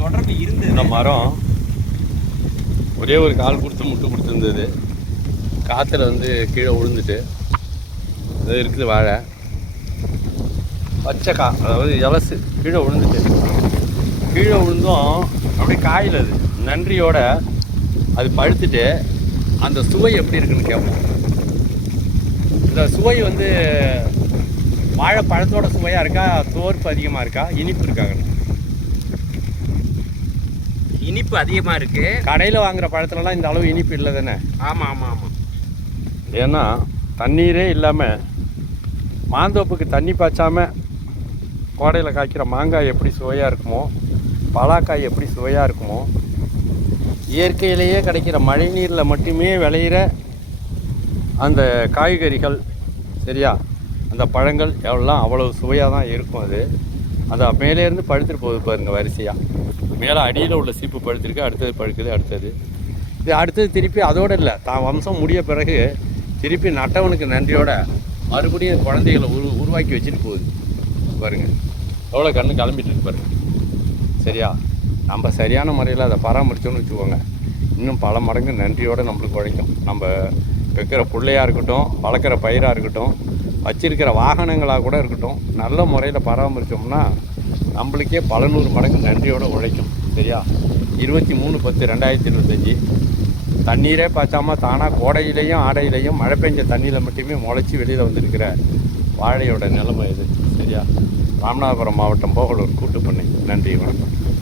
தொடர்பு இருந்தது. இந்த மரம் ஒரே ஒரு கால் கொடுத்து முட்டு கொடுத்துருந்தது. காற்றுல வந்து கீழே விழுந்துட்டு அது இருக்குது வாழை. பச்சை கா அதாவது இலசு கீழே விழுந்துட்டு கீழே விழுந்தும் அப்படியே காயில் அது. நன்றியோட அது பழுத்துட்டு அந்த சுவை எப்படி இருக்குன்னு கேட்போம் இந்த சுவை வந்து வாழைப்பழத்தோட சுவையாக இருக்கா? தோற்பு அதிகமாக இருக்கா? இனிப்பு இருக்காங்க இனிப்பு அதிகமா இருக்கு. கடையில் வாங்குற பழத்துலலாம் இந்த அளவு இனிப்பு இல்லை தானே? ஆமா ஆமா ஆமா. ஏன்னா தண்ணீரே இல்லாமல் மாந்தோப்புக்கு தண்ணி பாய்ச்சாமல் கோடையில் காய்க்கிற மாங்காய் எப்படி சுவையாக இருக்குமோ பலாக்காய் எப்படி சுவையாக இருக்குமோ இயற்கையிலேயே கிடைக்கிற மழைநீரில் மட்டுமே விளையிற அந்த காய்கறிகள் சரியா? அந்த பழங்கள் எல்லாம் அவ்வளவு சுவையாக தான் இருக்கும் அது. அந்த மேலேருந்து பழுத்துட்டு போகுது பாருங்க வரிசையாக மேலே அடியில் உள்ள சீப்பு பழுத்திருக்கு அடுத்தது பழுக்குது அடுத்தது. இது அடுத்தது திருப்பி அதோடு இல்லை தான் வம்சம் முடிய பிறகு திருப்பி நட்டவனுக்கு நன்றியோட மறுபடியும் குழந்தைகளை உரு உருவாக்கி வச்சுட்டு போகுது. பாருங்கள் எவ்வளோ கண்ணு கிளம்பிட்டு இருக்கு பாருங்க. சரியா? நம்ம சரியான முறையில் அதை பராமரிச்சோம்னு வச்சுக்கோங்க. இன்னும் பல மடங்கு நன்றியோடு நம்மளுக்கு உழைக்கும். நம்ம வைக்கிற பிள்ளையாக இருக்கட்டும் வளர்க்குற பயிராக இருக்கட்டும் வச்சிருக்கிற வாகனங்களாக கூட இருக்கட்டும் நல்ல முறையில் பராமரித்தோம்னா நம்மளுக்கே பல நூறு மடங்கு நன்றியோடு உழைக்கும் சரியா? இருபத்தி மூணு பத்து ரெண்டாயிரத்தி இருபத்தஞ்சி. தண்ணீரே பார்த்தாமல் தானாக கோடையிலையும் ஆடையிலையும் மழை பெஞ்ச தண்ணியில் மட்டுமே முளைச்சி வெளியில் வந்திருக்கிற வாழையோட நிலைமை இது சரியா? ராமநாதபுரம் மாவட்டம் போகலூர் கூட்டுப்பண்ணை. நன்றி வணக்கம்.